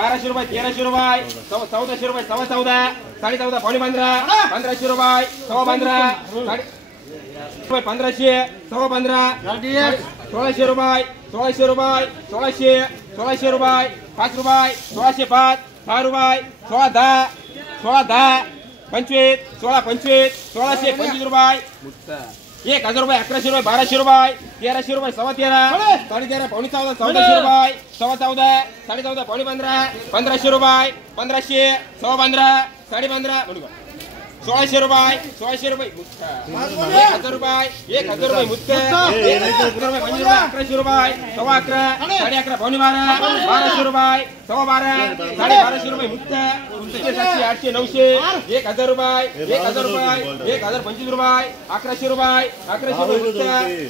1200 रुपये 1300 रुपये 1400 रुपये 14.5 14.5 पावणे 15 1500 रुपये 15.5 1500 15.5 1600 रुपये 1600 रुपये 1600 रुपये 5 रुपये 1605 6 रुपये 16.10 16.10 25 16.25 1625 रुपये 1000 रुपये 1100 रुपये 1200 रुपये 1300 रुपये 13.5 13.5 पावणे 14 1400 रुपये 14.14 14.14 पावणे 15 1500 रुपये 1500 15.5 15.5 1600 रुपये 1600 रुपये 1000 रुपये 1000 रुपये मुत्त 1000 रुपये 1100 रुपये 11.5 11.5 पावणे 12 1200 रुपये 12.5 1250 रुपये मुत्त 700 800 900 1000 रुपये 1000 रुपये 1025 रुपये 1100 रुपये 1100 रुपये मुत्त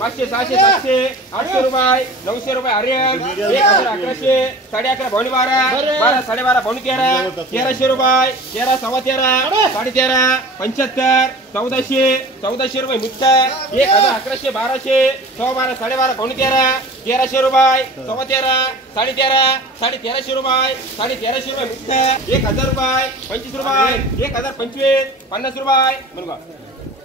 500 600 700 800 रुपये 900 रुपये आर्यन 1100 11.5 पावणे 12 12 12.5 पावणे 13 1300 रुपये 13 13.5 13.5 75 1400 रुपये मुत्त 1100 1200 12 12.5 पावणे 13 1300 रुपये 13 13.5 1300 रुपये 1300 रुपये मुत्त 1000 रुपये 25 रुपये 1025 50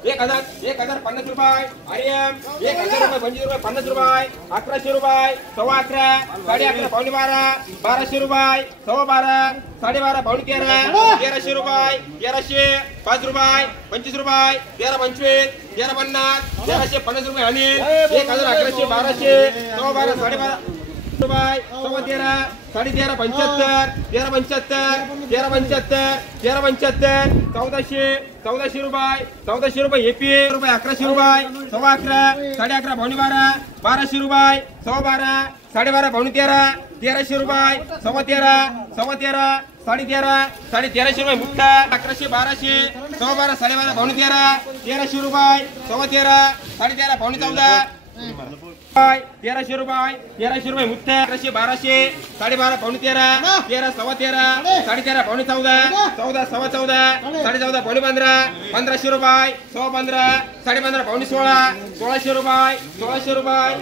रुपये 1050 रुपये आर्यन 1000 रुपये 25 रुपये 50 रुपये 1100 रुपये 11.5 11.5 पावणे 12 1200 रुपये 12 12.5 पावणे 13 1300 रुपये 1300 5 रुपये 25 रुपये 1325 1350 1350 रुपये अनिल 1100 1200 12 12.5 रुपये 13 13.5 75 1375 1375 1375 1400 रुपये 1400 रुपये एपी रुपये 1100 रुपये 11.5 11.5 पावणे 12 1200 रुपये 12 12.5 पावणे 13 1300 रुपये 13 13 13.5 1300 रुपये मुत्त 1100 1200 12 12.5 पावणे 13 1300 रुपये 13 13.5 पावणे 14 1300 रुपये 1300 रुपये मुत्त 1100 1200 12.5 पावणे 13 13 13 13.5 पावणे 14 14 14 14.5 पावणे 15 1500 रुपये 15 15.5 पावणे 16 1600 रुपये 1600 रुपये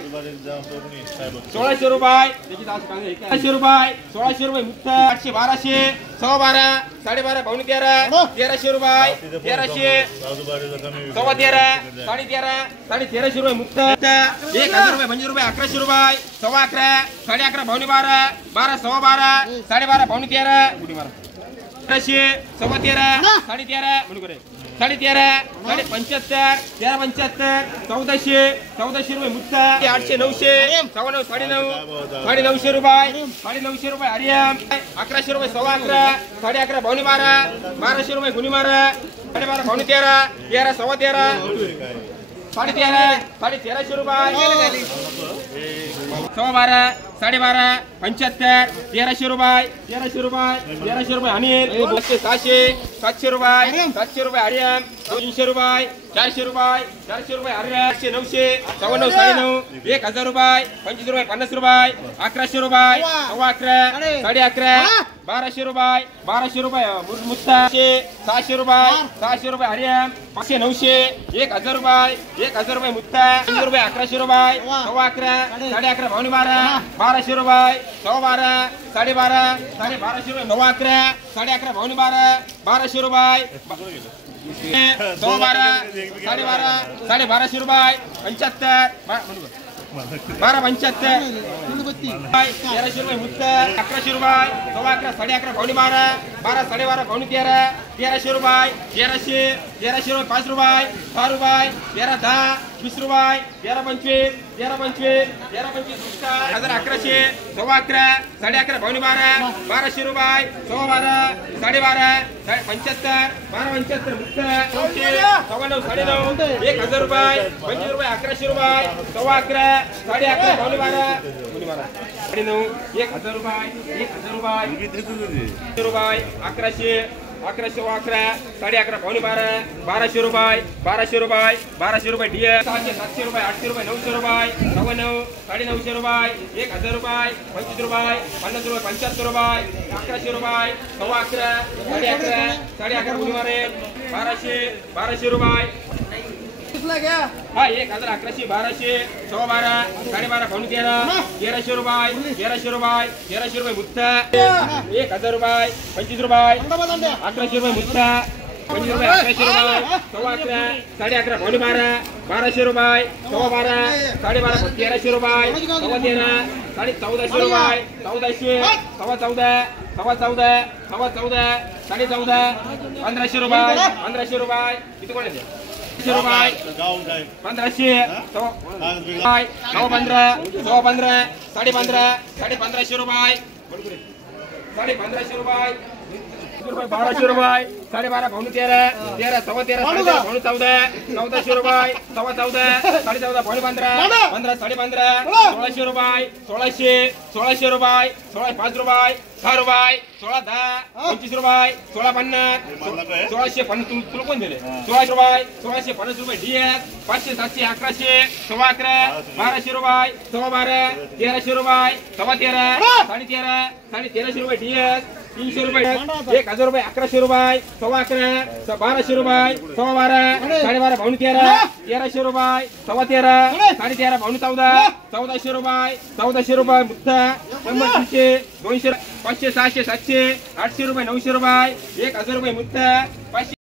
1600 रुपये 1600 रुपये 1600 रुपये मुत्त 800 1200 12 12.5 पावणे 13 1300 रुपये 1300 13 13.5 रुपये मुत्त 1000 रुपये 25 रुपये 1100 रुपये 11.5 11.5 पावणे 12 12 12 12.5 पावणे 13 1100 13 13 13 75 1375 1400 रुपये मुत्त 800 900 900 रुपये 900 रुपये आर्यन 1100 रुपये 11.5 11.5 पावणे 12 1200 रुपये गुणी 12 12.5 पावणे 13 13 13 13.5 रुपये 12 12.5 75 1300 रुपये 1300 रुपये अनिल 700 700 रुपये 700 रुपये आर्यन 300 रुपये 400 रुपये 400 रुपये आर्यन 900 900 1000 रुपये 25 रुपये 50 रुपये 1100 रुपये 11.5 1200 रुपये 1200 रुपये मुत्त 600 रुपये 600 रुपये आर्यन 500 900 1000 रुपये 1000 रुपये मुत्त 300 रुपये 1100 रुपये 11 11.5 पावणे 12 1200 रुपये 12 12.5 1200 रुपये 11 11.5 पावणे 12 1200 रुपये 12 12.5 रुपये 75 12 75 1300 रुपये मुत्त 1100 रुपये 11 11.5 पावणे 12 12 12.5 पावणे 13 1300 रुपये 1300 रुपये 5 रुपये 6 रुपये 13 10 20 रुपये 13 25 1100 11 11.5 पावणे 12 1200 रुपये 12 12.5 75 12 75 मुत्त 900 1000 रुपये 25 रुपये 1100 रुपये 11 11.5 पावणे 12 1000 रुपये 1100 रुपये 1100 11 11.5 पावणे 12 1200 रुपये 1200 रुपये डी 700 रुपये 800 रुपये 900 रुपये 900 रुपये 1000 रुपये 25 रुपये 50 रुपये 75 रुपये 1100 रुपये 11 11 11 1200 रुपये हा 1100 1200 12 12.5 पावणे 1300 रुपये 1300 रुपये मुठ्ठा 1000 रुपये 25 रुपये 1100 रुपये मुठ्ठा 25 रुपये 1100 रुपये 11.5 11.5 पावणे 1200 रुपये 12.5 12.5 1300 रुपये 13 1400 रुपये 1400 14 14 1500 रुपये 1500 रुपये किती कोणाचे 1500 रुपये 1500 15 15.5 रुपये 1500 रुपये 1200 रुपये 12.5 पावणे 13 13 13 पावणे 14 1400 रुपये 14 14 पावणे 15 15 15.5 1600 रुपये 1600 रुपये 5 रुपये 6 रुपये 16 10 25 रुपये 1650 1650 तुला कोण दिले 1600 रुपये 1650 रुपये डीएस 500 700 1100 11 1200 रुपये 12 1300 रुपये 13 13.5 रुपये डीएस 300 रुपये 1000 रुपये 1100 रुपये 11 1200 रुपये 12 12.5 पावणे 13 1300 रुपये 13 13.5 पावणे 14 1400 रुपये 1400 रुपये मुठ्ठा 100 200 500 600 700 800 रुपये 900 रुपये 1000 रुपये मुठ्ठा 500